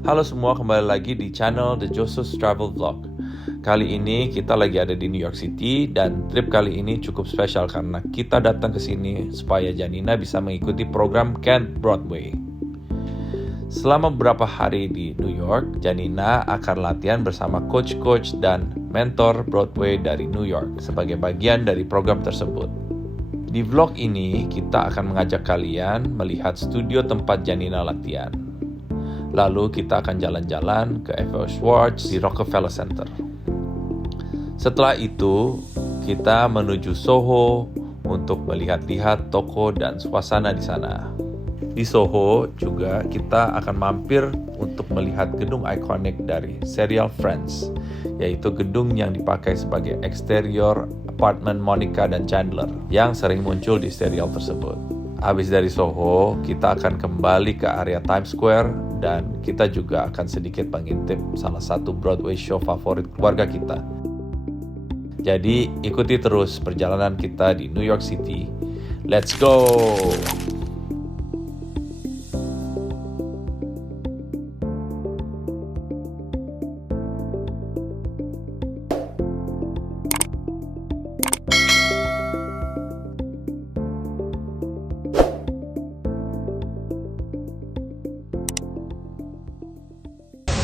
Halo semua, kembali lagi di channel The Josus Travel Vlog. Kali ini kita lagi ada di New York City dan trip kali ini cukup spesial karena kita datang ke sini supaya Janina bisa mengikuti program Camp Broadway. Selama beberapa hari di New York, Janina akan latihan bersama coach-coach dan mentor Broadway dari New York sebagai bagian dari program tersebut. Di vlog ini, kita akan mengajak kalian melihat studio tempat Janina latihan. Lalu kita akan jalan-jalan ke F.O. Schwarz di Rockefeller Center. Setelah itu, kita menuju Soho untuk melihat-lihat toko dan suasana di sana. Di Soho juga kita akan mampir untuk melihat gedung ikonik dari serial Friends, yaitu gedung yang dipakai sebagai eksterior apartemen Monica dan Chandler yang sering muncul di serial tersebut. Habis dari Soho, kita akan kembali ke area Times Square dan kita juga akan sedikit mengintip salah satu Broadway show favorit keluarga kita. Jadi, ikuti terus perjalanan kita di New York City. Let's go!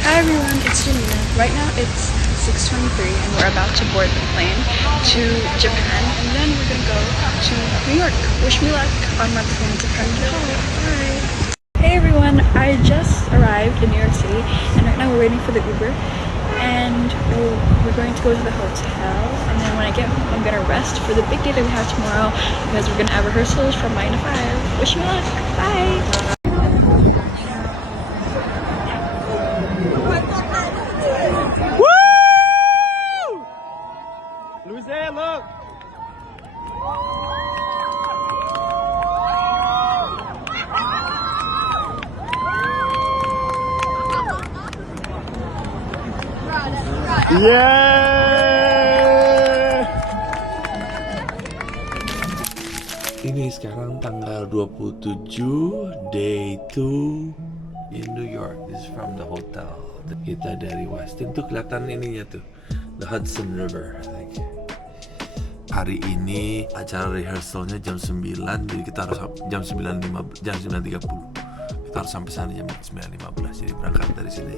Hi everyone, it's Janina. Right now it's 6:23 and we're about to board the plane to Japan and then we're gonna go to New York. Wish me luck on my plane to come to Bye! Hey everyone, I just arrived in New York City and right now we're waiting for the Uber and we're going to go to the hotel and then when I get home I'm gonna rest for the big day that we have tomorrow because we're gonna have rehearsals from 9 to 5. Wish me luck! Bye! Look! Yeah! Ini sekarang tanggal 27, day 2 in New York. This is from the hotel. Kita dari Westin tuh kelihatan ininya tuh, the Hudson River, I think. Hari ini acara rehearsalnya jam 9, jadi kita harus jam 9.30. Kita harus sampai sana jam 9.15. Jadi berangkat dari sini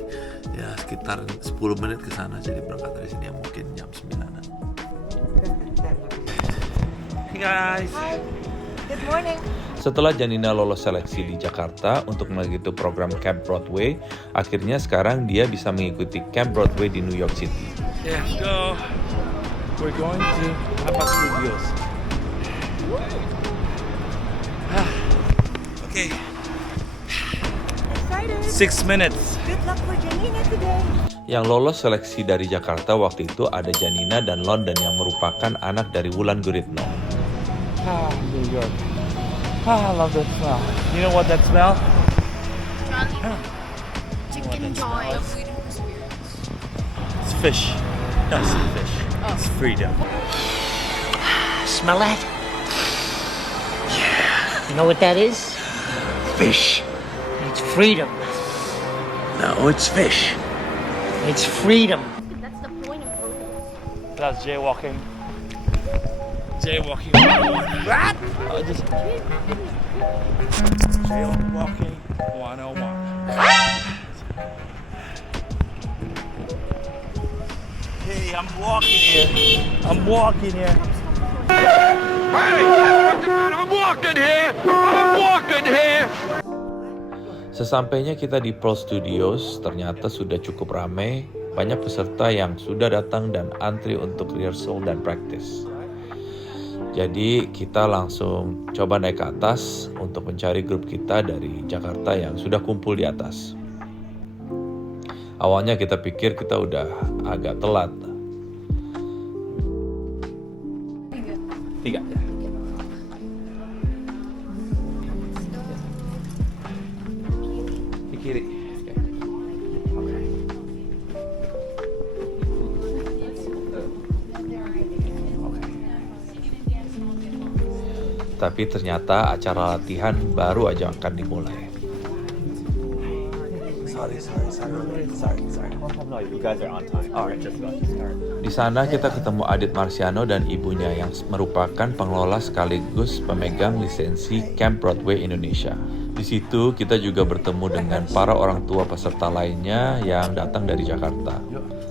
ya sekitar 10 menit ke sana. Jadi berangkat dari sini ya mungkin jam 9-an. Hey guys. Hi. Good morning. Setelah Janina lolos seleksi di Jakarta untuk mengikuti program Camp Broadway, akhirnya sekarang dia bisa mengikuti Camp Broadway di New York City. Let's go! We're going to Papa Studios. Okay. Excited. 6 minutes. Good luck for Janina today. Yang lolos seleksi dari Jakarta waktu itu ada Janina dan London yang merupakan anak dari Wulan Guritno. New York. I love that smell. You know what that smell? Chicken joy. It's fish. No, it's not fish. It's freedom. Smell that? Yeah. You know what that is? Fish. It's freedom. No, it's fish. It's freedom. That's the point of rules. That's jaywalking. Jaywalking 101. What? Jaywalking 101. Hey, I'm walking here. I'm walking here. Sesampainya kita di Pearl Studios, ternyata sudah cukup ramai, banyak peserta yang sudah datang dan antri untuk rehearsal dan practice. Jadi kita langsung coba naik ke atas untuk mencari grup kita dari Jakarta yang sudah kumpul di atas. Awalnya kita pikir kita udah agak telat. 3. Di kiri. Tapi ternyata acara latihan baru aja akan dimulai. No, you guys are on time. All right, just about to start. Di sana kita ketemu Adit Marciano dan ibunya yang merupakan pengelola sekaligus pemegang lisensi Camp Broadway Indonesia. Di situ kita juga bertemu dengan para orang tua peserta lainnya yang datang dari Jakarta.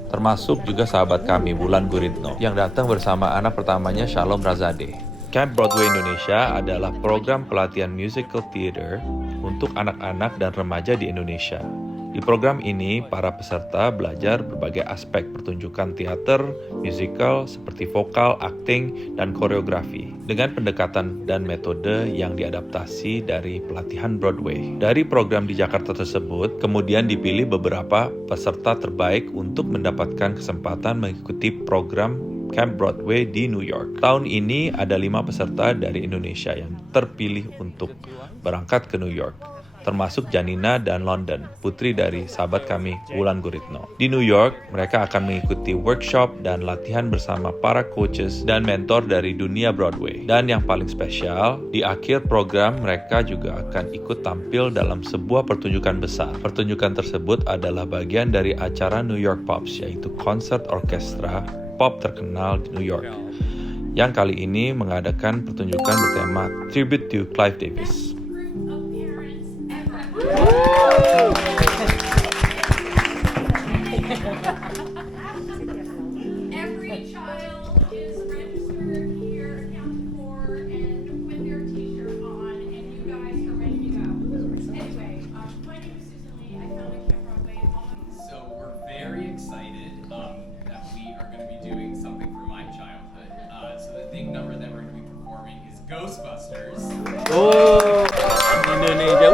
Termasuk juga sahabat kami, Wulan Guritno, yang datang bersama anak pertamanya Shalom Razade. Camp Broadway Indonesia adalah program pelatihan musical theater untuk anak-anak dan remaja di Indonesia. Di program ini, para peserta belajar berbagai aspek pertunjukan teater, musical, seperti vokal, akting, dan koreografi, dengan pendekatan dan metode yang diadaptasi dari pelatihan Broadway. Dari program di Jakarta tersebut, kemudian dipilih beberapa peserta terbaik untuk mendapatkan kesempatan mengikuti program Camp Broadway di New York. Tahun ini ada 5 peserta dari Indonesia yang terpilih untuk berangkat ke New York, termasuk Janina dan London, putri dari sahabat kami, Wulan Guritno. Di New York, mereka akan mengikuti workshop dan latihan bersama para coaches dan mentor dari dunia Broadway. Dan yang paling spesial, di akhir program mereka juga akan ikut tampil dalam sebuah pertunjukan besar. Pertunjukan tersebut adalah bagian dari acara New York Pops, yaitu konser orkestra pop terkenal di New York, yang kali ini mengadakan pertunjukan bertema Tribute to Clive Davis. Every child is registered here, accounted for, and with their t-shirt on, and you guys are ready to go. Anyway, my name is Susan Lee. I founded Camp Broadway. So we're very excited that we are going to be doing something from my childhood. So the big number that we're going to be performing is Ghostbusters. Indonesia.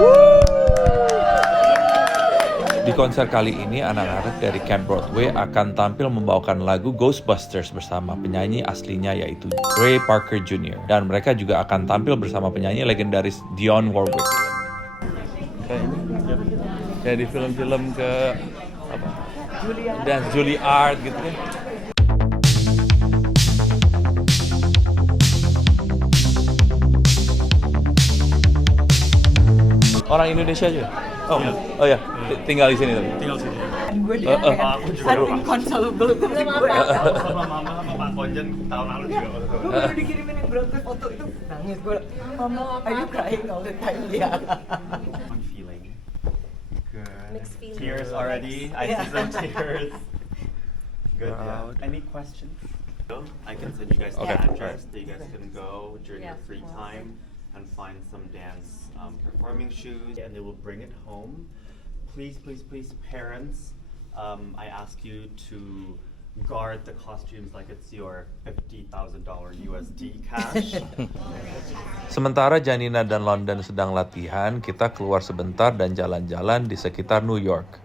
Di konser kali ini, anak-anak dari Camp Broadway akan tampil membawakan lagu Ghostbusters bersama penyanyi aslinya yaitu Ray Parker Jr. Dan mereka juga akan tampil bersama penyanyi legendaris Dionne Warwick. Kayak di film-film ke apa? Dan Juilliard gitu kan. Orang Indonesia aja? Oh ya, tinggal di sini tapi. Tinggal sini. Gue dia Aku juga dulu. inconsolable tuh si gue. Sama mama sama Pak Konjen tahun lalu juga. Gue baru dikirimin yang berangkat foto itu nangis gue. Mama, are you crying all the time? Yeah. I'm feeling good. Mixed feelings. Tears already. I see some tears. Good. Proud. Yeah. Any questions? I can send you guys the Okay. address that you guys can go during your Yeah. free time and find some dance performing shoes, and they will bring it home. Please, please, please, parents, I ask you to guard the costumes like it's your $50,000 USD cash. Sementara Janina dan London sedang latihan, kita keluar sebentar dan jalan-jalan di sekitar New York.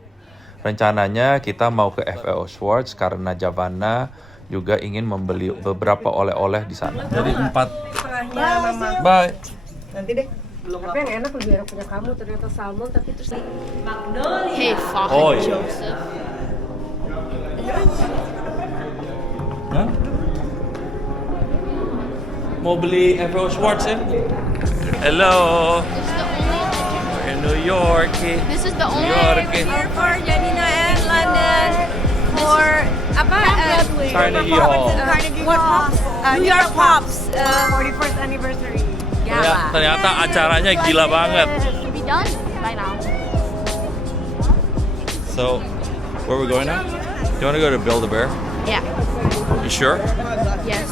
Rencananya kita mau ke FAO Schwarz karena Javana juga ingin membeli beberapa oleh-oleh di sana. Jadi 4. Setengahnya mama. Bye. Nanti deh. Tapi yang enak lebih enak punya kamu ternyata salmon tapi terus Hey, fuck Oh, iya. Joseph. Hah? Mau beli FAO Schwarz ya? Hello. In New York. This is the New only York. Here for Janina and London for apa? Carnegie Hall. Carnegie Hall. New York Pops 41st anniversary. Ternyata acaranya gila banget. should be done by now. So, where are we going now? Do you want to go to Build-A-Bear? Yeah. You sure? Yes.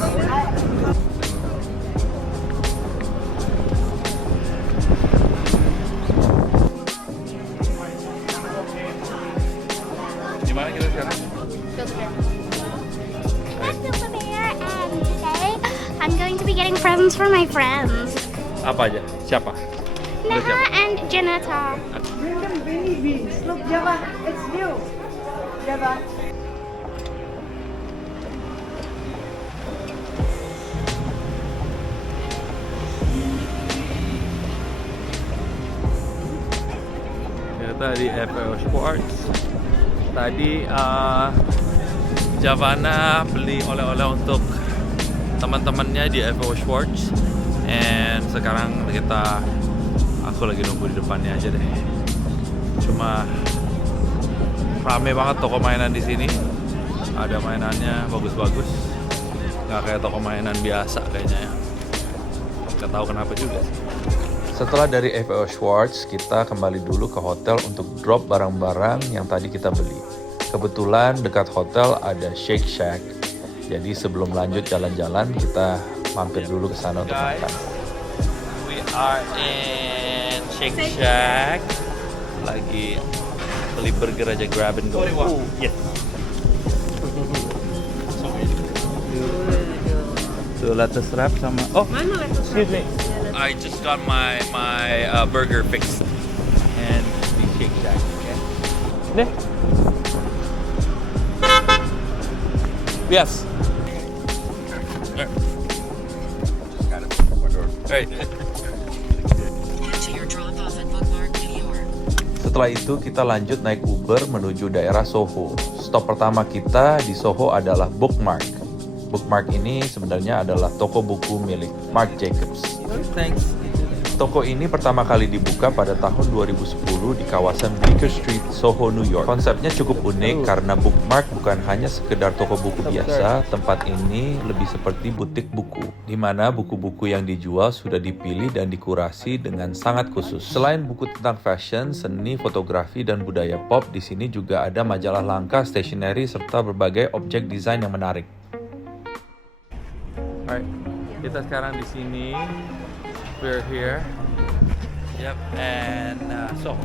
Di mana kita sekarang? I'm Build-A-Bear, and today I'm going to be getting presents for my friends, Apa aja? Siapa? Neha and Janata. Bring them babies. Look, Java, it's you. Java. Kita di FAO Schwarz. Tadi Javana beli oleh-oleh untuk teman-temannya di FAO Schwarz. And sekarang aku lagi nunggu di depannya aja deh. Cuma Rame banget toko mainan di sini. Ada mainannya bagus-bagus. Nggak kayak toko mainan biasa kayaknya ya. Nggak tahu kenapa juga sih. Setelah dari FAO Schwarz, kita kembali dulu ke hotel untuk drop barang-barang yang tadi kita beli. Kebetulan dekat hotel ada Shake Shack. Jadi sebelum lanjut jalan-jalan, kita mampir dulu ke sana untuk makan. We are in Shake Shack. Lagi beli burger aja, grab and go. Oh, yes. So let's wrap sama. Oh, excuse me. I just got my burger fixed and the Shake Shack. Okay. Nih. Yes. Right. Setelah itu kita lanjut naik Uber menuju daerah Soho. Stop pertama kita di Soho adalah Bookmark. Bookmark ini sebenarnya adalah toko buku milik Marc Jacobs. Thanks. Toko ini pertama kali dibuka pada tahun 2010 di kawasan Bleecker Street, Soho, New York. Konsepnya cukup unik karena Bookmark bukan hanya sekedar toko buku biasa, tempat ini lebih seperti butik buku, di mana buku-buku yang dijual sudah dipilih dan dikurasi dengan sangat khusus. Selain buku tentang fashion, seni, fotografi, dan budaya pop, di sini juga ada majalah langka, stationery, serta berbagai objek desain yang menarik. Alright, kita sekarang di sini. We're here. Yep, and Soho.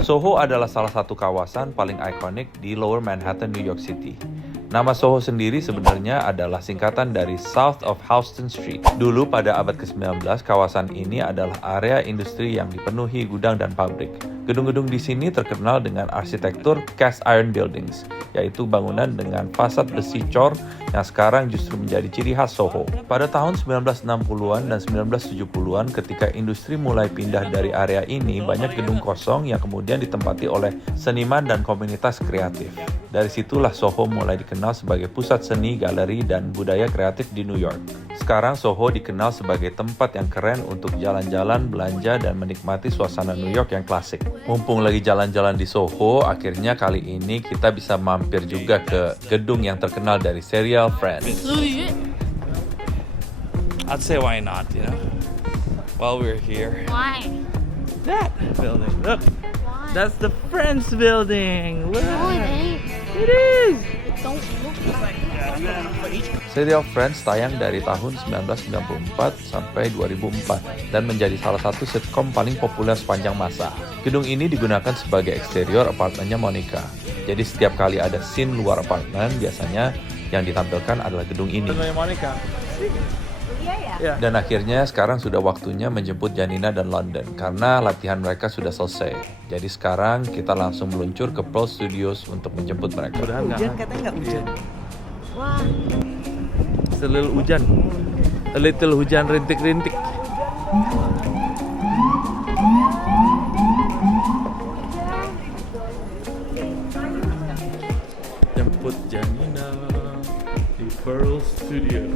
Soho adalah salah satu kawasan paling ikonik di Lower Manhattan, New York City. Nama Soho sendiri sebenarnya adalah singkatan dari South of Houston Street. Dulu pada abad ke-19, kawasan ini adalah area industri yang dipenuhi gudang dan pabrik. Gedung-gedung di sini terkenal dengan arsitektur cast iron buildings, yaitu bangunan dengan fasad besi cor yang sekarang justru menjadi ciri khas Soho. Pada tahun 1960-an dan 1970-an, ketika industri mulai pindah dari area ini, banyak gedung kosong yang kemudian ditempati oleh seniman dan komunitas kreatif. Dari situlah Soho mulai dikenal sebagai pusat seni, galeri, dan budaya kreatif di New York. Sekarang Soho dikenal sebagai tempat yang keren untuk jalan-jalan, belanja, dan menikmati suasana New York yang klasik. Mumpung lagi jalan-jalan di Soho, akhirnya kali ini kita bisa mampir juga ke gedung yang terkenal dari serial Friends. I'd say why not, you know? While we're here. Why? That building, look. Why? That's the Friends building. Look. No, it ain't. It is. It don't look like it. Serial Friends tayang dari tahun 1994 sampai 2004 dan menjadi salah satu sitkom paling populer sepanjang masa. Gedung ini digunakan sebagai eksterior apartemennya Monica. Jadi setiap kali ada scene luar apartemen, biasanya yang ditampilkan adalah gedung ini. Monica. Dan akhirnya sekarang sudah waktunya menjemput Janina dan London karena latihan mereka sudah selesai. Jadi sekarang kita langsung meluncur ke Pearl Studios untuk menjemput mereka. Hujan katanya nggak hujan. Wah. A little hujan rintik-rintik. Jemput Janina di Pearl Studios.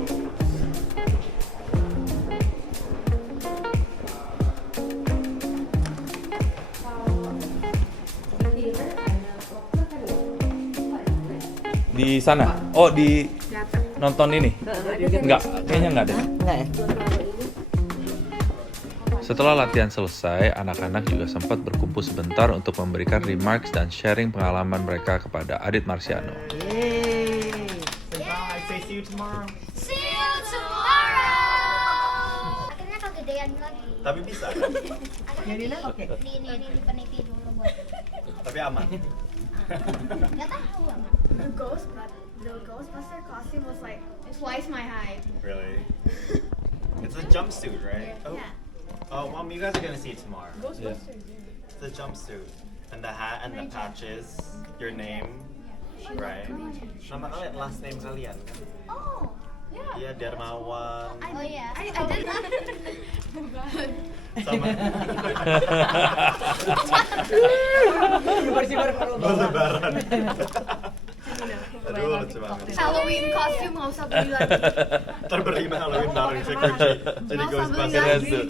Di sana? Oh, di nonton ini? Enggak, kayaknya enggak deh. Enggak ya? Setelah latihan selesai, anak-anak juga sempat berkumpul sebentar untuk memberikan remarks dan sharing pengalaman mereka kepada Adit Marciano. Yeay. Bye. Say see you tomorrow. See you tomorrow. Akhirnya kegedean lagi. Tapi bisa kan? Janina oke. Ini dipeniti dulu buat. Tapi aman. Nggak tahu. The Ghostbuster costume was like twice my height. Really? It's a jumpsuit, right? Oh. Yeah. Oh, Mom, you guys are gonna see it tomorrow. Ghostbusters. It's a jumpsuit. And the hat and the patches, your name, right? Nama kalian, last name kalian kan? Oh. Iya, Dermawan. Oh yeah. I did that. Sama. Sibar-sibar kalau Lebaran. Aduh, lucu banget. Halloween costume nggak usah beli lagi. Terberi Halloween bareng security. Jadi Nggak usah beli Ghostbusters. lagi.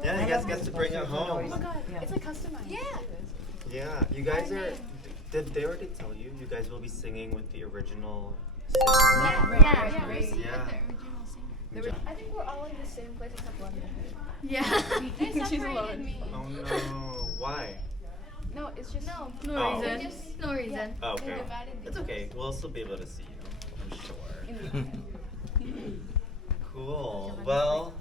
Yeah, you guys get to bring it home. It's like customized. Yeah. Yeah, you guys are. Did they already tell you? You guys will be singing with the original Yeah. Yeah. I think we're all in the same place except London. Yeah. She's alone. Oh no. Why? No, it's just Oh. reason. No reason. Oh, okay. It's okay. We'll still be able to see you, I'm sure. Cool. Well,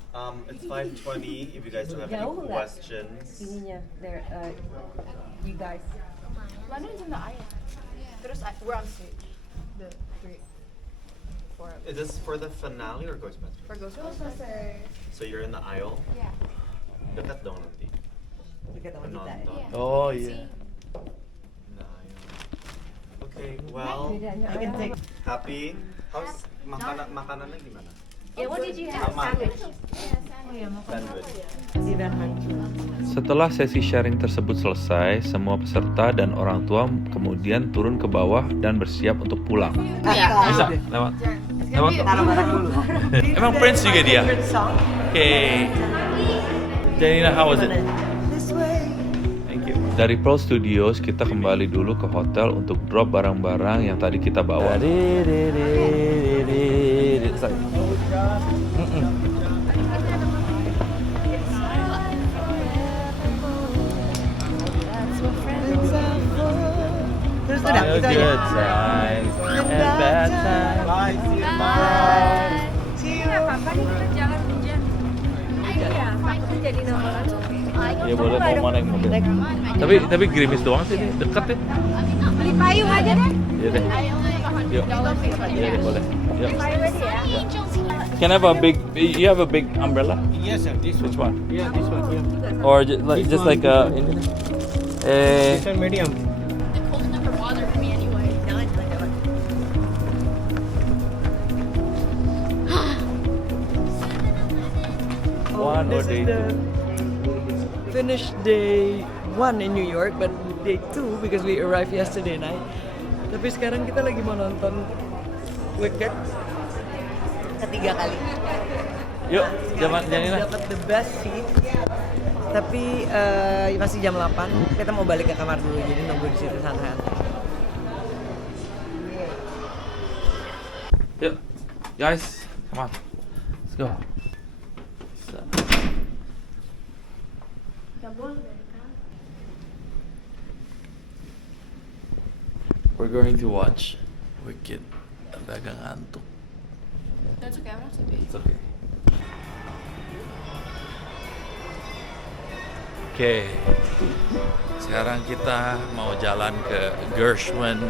it's 5:20. If you guys don't have any Jauh nggak? questions. Ininya, there, you guys. London's in the island. Terus we're on stage. The 4 of us. Is this for the finale or Ghostbusters? For Ghostbusters. So you're in the aisle? Yeah. Dekat dong nanti. Dekat sama kita ya. Penonton. Oh yeah. Nah, ya. Okay, well, Bedanya apa? happy. How's makanannya gimana? Yeah, what did you have? Aman. Sandwich. Sandwich. Si Dan hancur. Setelah sesi sharing tersebut selesai, semua peserta dan orang tua kemudian turun ke bawah dan bersiap untuk pulang. Bisa lewat. Lewat. Taruh barang dulu. Emang Prince juga dia? Favorite song? Oke. Janina, how was it? This way. Thank you. Dari Pearl Studios kita kembali dulu ke hotel untuk drop barang-barang yang tadi kita bawa. Terus udah, itu aja. Good times and bad times. Bye, see you Ya boleh mau naik mobil. Tapi gerimis doang sih, ini deket ya. Beli payung aja deh. Iya deh. Yuk. Iya deh boleh. Yuk. Can I have a big? You have a big umbrella? Yes, sir. This Which one? Yeah, this one. Yeah. Or just like a? This one medium. The cold never bothered me anyway. One or This day is the two? finish day 1 in New York, but day 2 because we arrived yesterday night. Tapi sekarang kita lagi mau nonton Wicked ketiga kali. Yuk, Janina. Dapat the best seat. Tapi masih jam 8. Kita mau balik ke kamar dulu, jadi nunggu di situ santai-santai. Yuk, guys, come on, let's go. We're going to watch Wicked. Agak ngantuk. That's okay, I'm not sleepy. It's okay. Oke, sekarang kita mau jalan ke Gershwin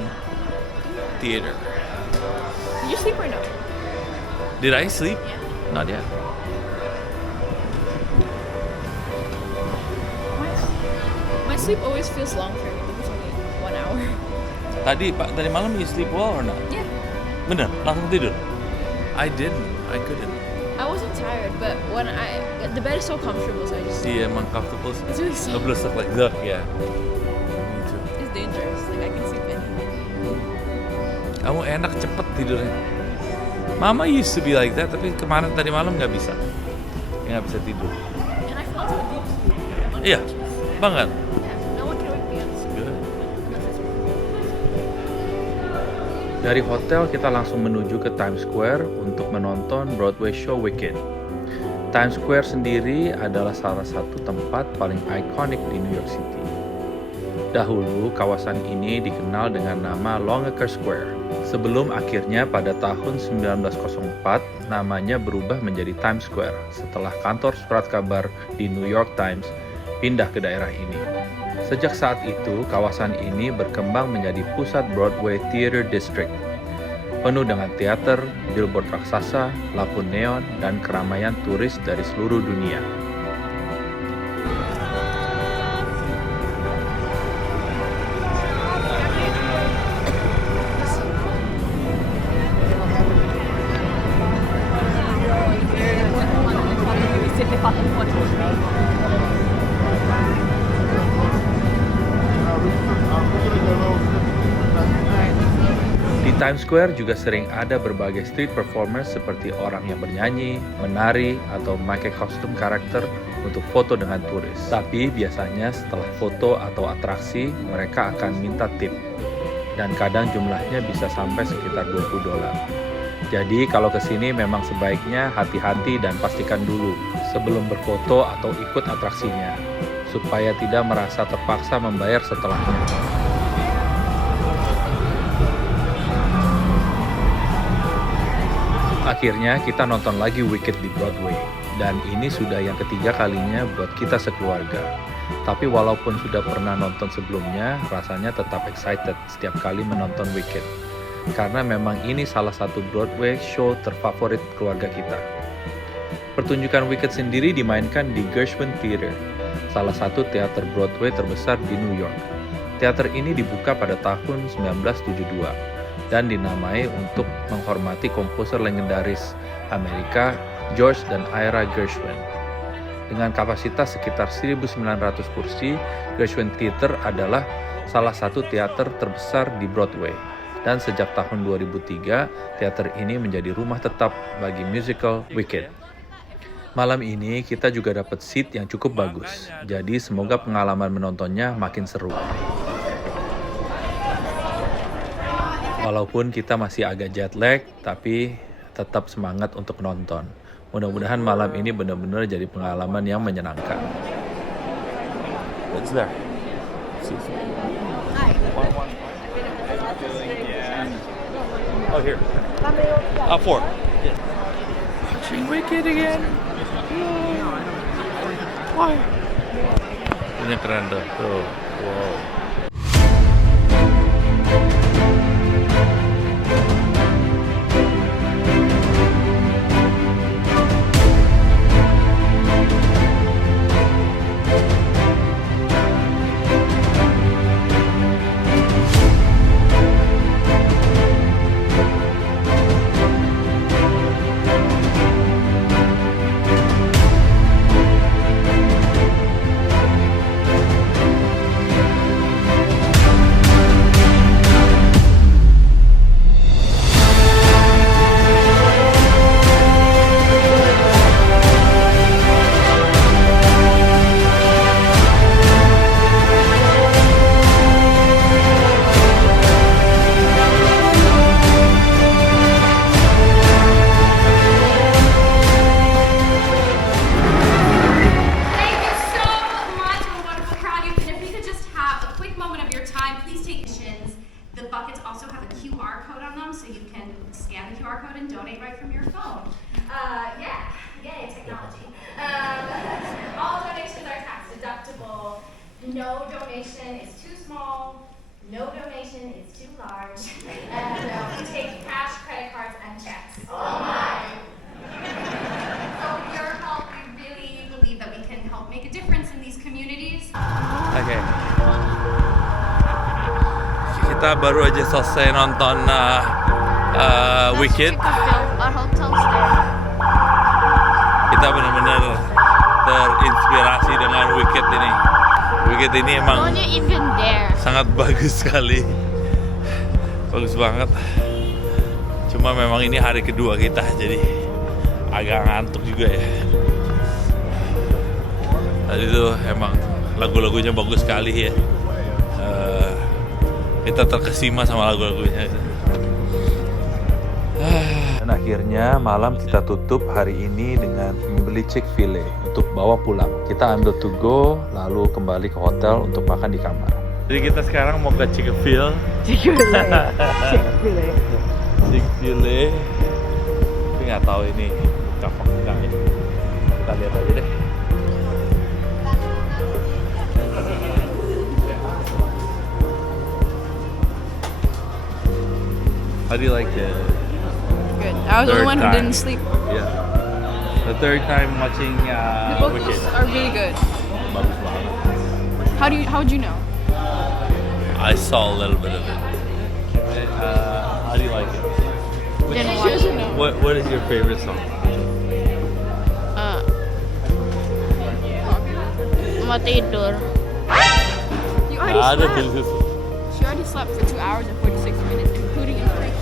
Theater. Did you sleep or no? Did I sleep? Yeah. Not yet. My sleep always feels long for me. I think it's only 1 hour. Tadi malam you sleep well or not? Yeah. Bener, langsung tidur? I didn't, I couldn't. I wasn't tired, but when the bed is so comfortable, so I just Iya, emang comfortable. It's really soft. Ngeblusak like that, yeah. Me too. It's dangerous. Like I can sleep anything. Kamu enak cepet tidurnya. Mama used to be like that, tapi kemarin tadi malam nggak bisa. Nggak bisa tidur. And I fell to a deep sleep. Iya, banget. Yeah, no one can wake me up. Good. Unless it's Dari hotel kita langsung menuju ke Times Square untuk menonton Broadway show Wicked. Times Square sendiri adalah salah satu tempat paling ikonik di New York City. Dahulu kawasan ini dikenal dengan nama Longacre Square. Sebelum akhirnya pada tahun 1904 namanya berubah menjadi Times Square setelah kantor surat kabar di New York Times pindah ke daerah ini. Sejak saat itu, kawasan ini berkembang menjadi pusat Broadway Theater District, penuh dengan teater, billboard raksasa, lampu neon, dan keramaian turis dari seluruh dunia. Di Times Square juga sering ada berbagai street performers seperti orang yang bernyanyi, menari, atau memakai kostum karakter untuk foto dengan turis. Tapi biasanya setelah foto atau atraksi, mereka akan minta tip. Dan kadang jumlahnya bisa sampai sekitar $20. Jadi kalau kesini memang sebaiknya hati-hati dan pastikan dulu sebelum berfoto atau ikut atraksinya, supaya tidak merasa terpaksa membayar setelahnya. Akhirnya kita nonton lagi Wicked di Broadway, dan ini sudah yang ketiga kalinya buat kita sekeluarga. Tapi walaupun sudah pernah nonton sebelumnya, rasanya tetap excited setiap kali menonton Wicked. Karena memang ini salah satu Broadway show terfavorit keluarga kita. Pertunjukan Wicked sendiri dimainkan di Gershwin Theater, salah satu teater Broadway terbesar di New York. Teater ini dibuka pada tahun 1972 dan dinamai untuk menghormati komposer legendaris Amerika George dan Ira Gershwin. Dengan kapasitas sekitar 1.900 kursi, Gershwin Theater adalah salah satu teater terbesar di Broadway. Dan sejak tahun 2003, teater ini menjadi rumah tetap bagi musical Wicked. Malam ini kita juga dapat seat yang cukup bagus, jadi semoga pengalaman menontonnya makin seru. Walaupun kita masih agak jet lag, tapi tetap semangat untuk nonton. Mudah-mudahan malam ini benar-benar jadi pengalaman yang menyenangkan. It's there. Oh, here. 4. Watching Wicked again. Why? Ini keren tuh. Wow. The buckets also have a QR code on them, so you can scan the QR code and donate right from your phone. Yay, technology. All donations are tax deductible. No donation is too small. No donation is too large. And we take cash, credit cards, and checks. Oh my! So with your help, we really believe that we can help make a difference in these communities. Okay. Kita baru aja selesai nonton Wicked. Kita benar-benar terinspirasi dengan Wicked ini. Wicked ini emang sangat bagus sekali. Bagus banget. Cuma memang ini hari kedua kita, jadi agak ngantuk juga ya. Tadi tuh emang lagu-lagunya bagus sekali ya. Kita terkesima sama lagu-lagunya. Dan akhirnya malam kita tutup hari ini dengan membeli Chick-fil-A untuk bawa pulang. Kita ambil to go, lalu kembali ke hotel untuk makan di kamar. Jadi kita sekarang mau ke Chick-fil-A. Chick-fil-A. Tapi nggak tahu ini buka apa enggak ya. Kita lihat aja deh. How do you like it? Good. I was the one who didn't sleep. Yeah. The third time watching The vocals Wicked. are really good. Bagus banget. How'd you know? I saw a little bit of it. How do you like it? Didn't watch it. What is your favorite song? Mau tidur. You already Ada slept. tulis. She already slept for 2 hours and 46 minutes, including a break.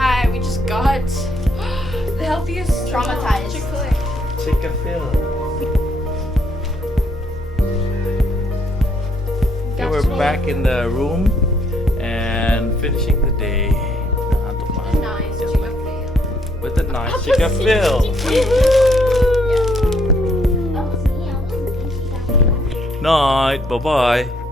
Hi, we just got the healthiest traumatized Chick-fil-A. Chick-fil-A. Okay, we're back in the room and finishing the day. Ngantuk banget. Nice Jet chicken lag. feel. With a nice chicken feel. Night. Bye bye.